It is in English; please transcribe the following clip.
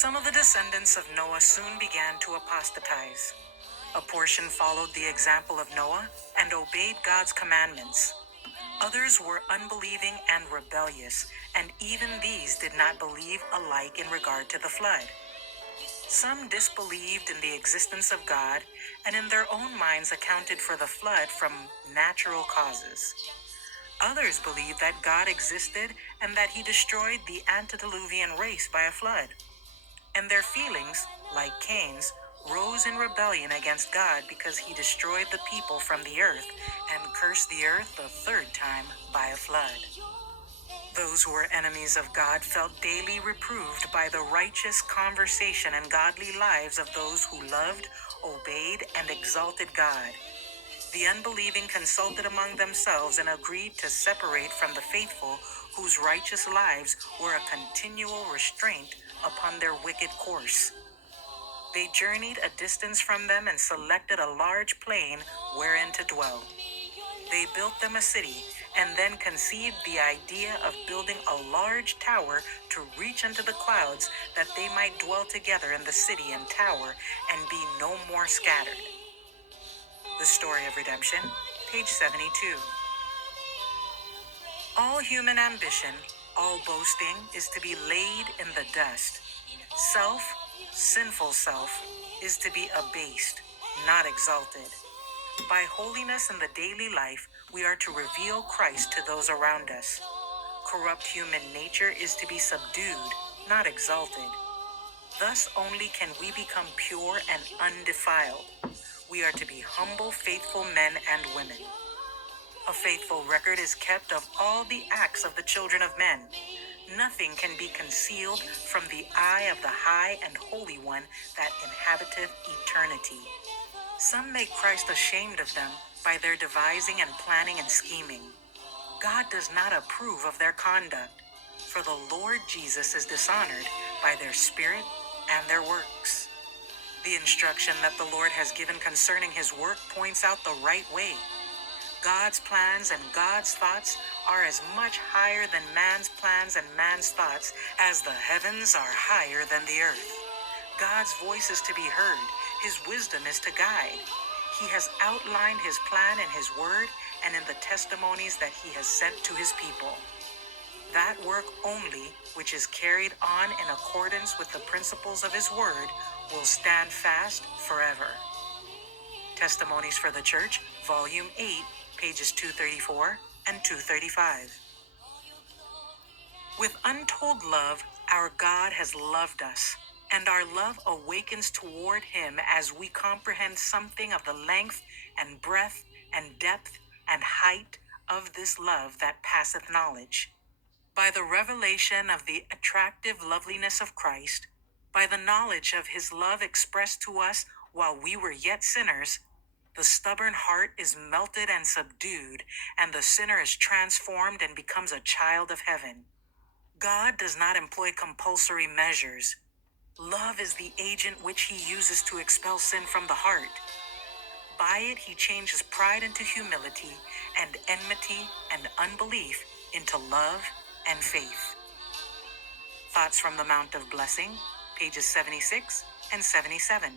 Some of the descendants of Noah soon began to apostatize. A portion followed the example of Noah and obeyed God's commandments. Others were unbelieving and rebellious, and even these did not believe alike in regard to the flood. Some disbelieved in the existence of God and in their own minds accounted for the flood from natural causes. Others believed that God existed and that he destroyed the antediluvian race by a flood. And their feelings, like Cain's, rose in rebellion against God because he destroyed the people from the earth and cursed the earth the third time by a flood. Those who were enemies of God felt daily reproved by the righteous conversation and godly lives of those who loved, obeyed, and exalted God. The unbelieving consulted among themselves and agreed to separate from the faithful whose righteous lives were a continual restraint upon their wicked course. They journeyed a distance from them and selected a large plain wherein to dwell. They built them a city and then conceived the idea of building a large tower to reach unto the clouds, that they might dwell together in the city and tower and be no more scattered. The Story of Redemption, page 72. All human ambition, all boasting, is to be laid in the dust. Self, sinful self, is to be abased, not exalted. By holiness in the daily life, we are to reveal Christ to those around us. Corrupt human nature is to be subdued, not exalted. Thus only can we become pure and undefiled. We are to be humble, faithful men and women. A faithful record is kept of all the acts of the children of men. Nothing can be concealed from the eye of the high and holy one that inhabiteth eternity. Some make Christ ashamed of them by their devising and planning and scheming. God does not approve of their conduct, for the Lord Jesus is dishonored by their spirit and their works. The instruction that the Lord has given concerning his work points out the right way. God's plans and God's thoughts are as much higher than man's plans and man's thoughts as the heavens are higher than the earth. God's voice is to be heard. His wisdom is to guide. He has outlined his plan in his word and in the testimonies that he has sent to his people. That work only, which is carried on in accordance with the principles of his word, will stand fast forever. Testimonies for the Church, Volume 8, pages 234 and 235. With untold love, our God has loved us, and our love awakens toward him as we comprehend something of the length and breadth and depth and height of this love that passeth knowledge. By the revelation of the attractive loveliness of Christ, by the knowledge of his love expressed to us while we were yet sinners, the stubborn heart is melted and subdued, and the sinner is transformed and becomes a child of heaven. God does not employ compulsory measures. Love is the agent which he uses to expel sin from the heart. By it he changes pride into humility, and enmity and unbelief into love and faith. Thoughts from the Mount of Blessing, pages 76 and 77.